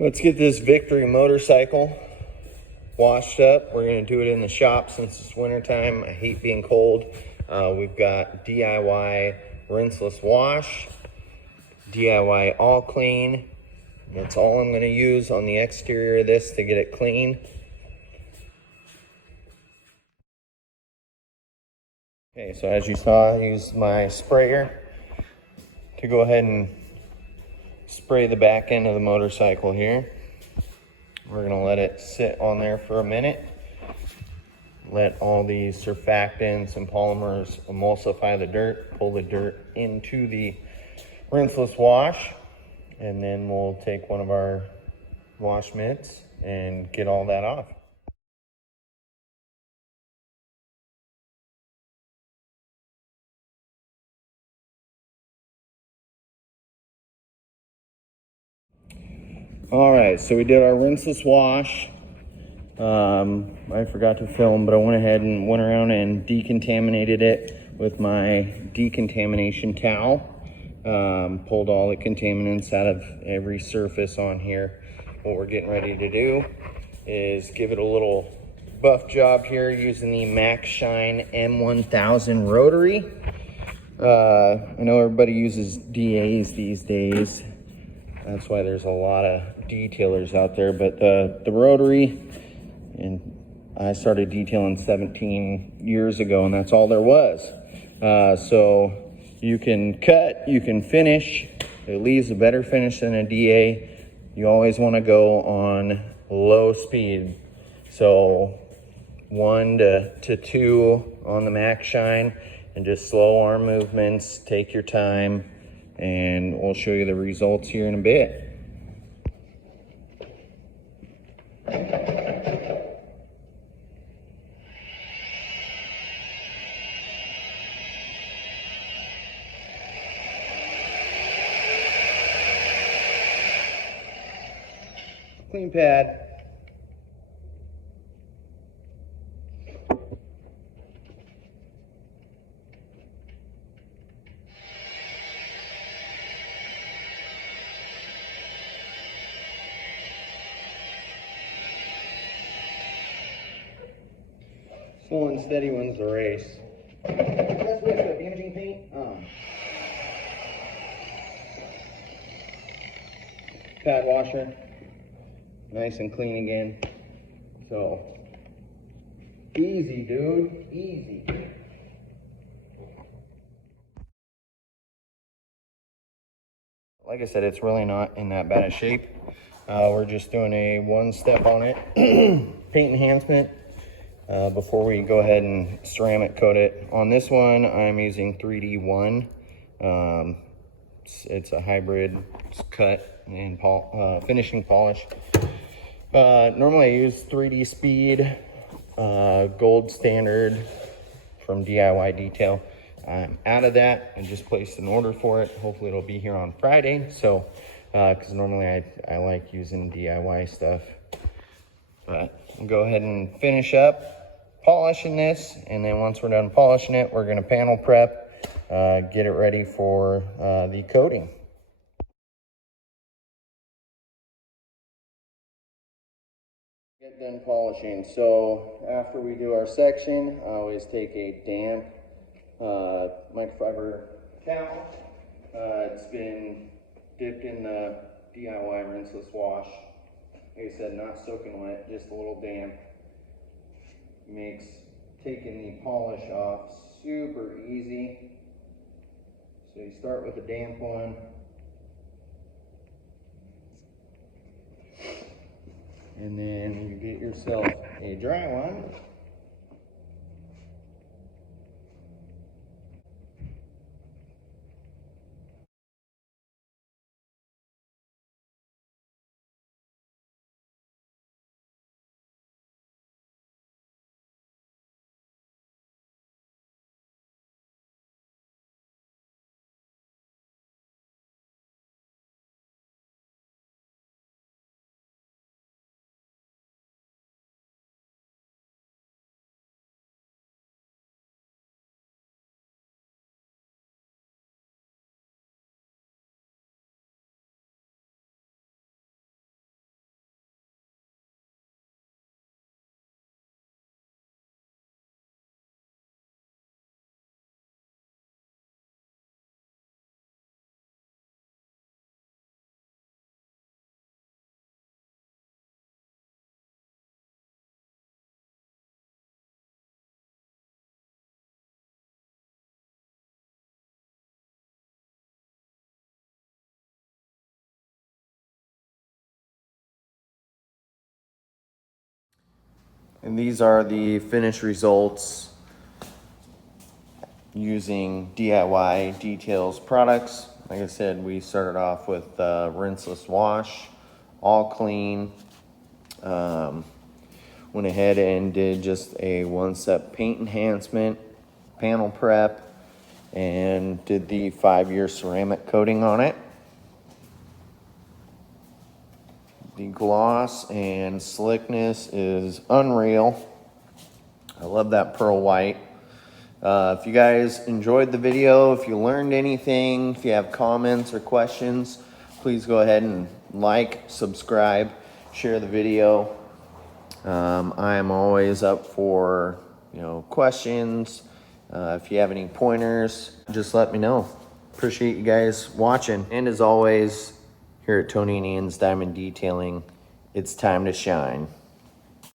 Let's get this Victory motorcycle washed up. We're gonna do it in the shop since it's wintertime. I hate being cold. We've got DIY rinseless wash, DIY all clean. That's all I'm gonna use on the exterior of this to get it clean. Okay, so as you saw, I used my sprayer to go ahead and spray the back end of the motorcycle here. We're gonna let it sit on there for a minute. Let all these surfactants and polymers emulsify the dirt, pull the dirt into the rinseless wash, and then we'll take one of our wash mitts and get all that off. All right, so we did our rinseless wash. I forgot to film, but I went ahead and went around and decontaminated it with my decontamination towel. Pulled all the contaminants out of every surface on here. What we're getting ready to do is give it a little buff job here using the Max Shine M1000 rotary. I know everybody uses DAs these days. That's why there's a lot of detailers out there, but the rotary, and I started detailing 17 years ago, and that's all there was. So you can cut, you can finish. It leaves a better finish than a DA. You always want to go on low speed. So 1 to 2 on the Max Shine, and just slow arm movements, take your time, and we'll show you the results here in a bit. Clean pad. Slow and steady wins the race. That's with the damaging paint. Pad washer. Nice and clean again. So, easy, dude. Easy. Like I said, it's really not in that bad a shape. We're just doing a 1 step on it. Paint enhancement. Before we go ahead and ceramic coat it. On this one, I'm using 3D1. It's a hybrid cut and finishing polish. Normally I use 3D Speed, gold standard from DIY Detail. I'm out of that. I just placed an order for it. Hopefully it'll be here on Friday. So, because normally I like using DIY stuff. But we'll go ahead and finish up polishing this, and then once we're done polishing it, we're going to panel prep, get it ready for the coating. Get done polishing. So after we do our section, I always take a damp microfiber towel. It's been dipped in the DIY rinseless wash. Like I said, not soaking wet, just a little damp. Makes taking the polish off super easy. So you start with a damp one, and then you get yourself a dry one. And these are the finished results using DIY Details products. Like I said, we started off with rinseless wash, all clean. Went ahead and did just a one-step paint enhancement, panel prep, and did the 5-year ceramic coating on it. The gloss and slickness is unreal. I love that pearl white. If you guys enjoyed the video, if you learned anything, if you have comments or questions, please go ahead and like, subscribe, share the video. I am always up for, questions. If you have any pointers, just let me know. Appreciate you guys watching. And as always, here at Tony and Ian's Diamond Detailing, it's time to shine.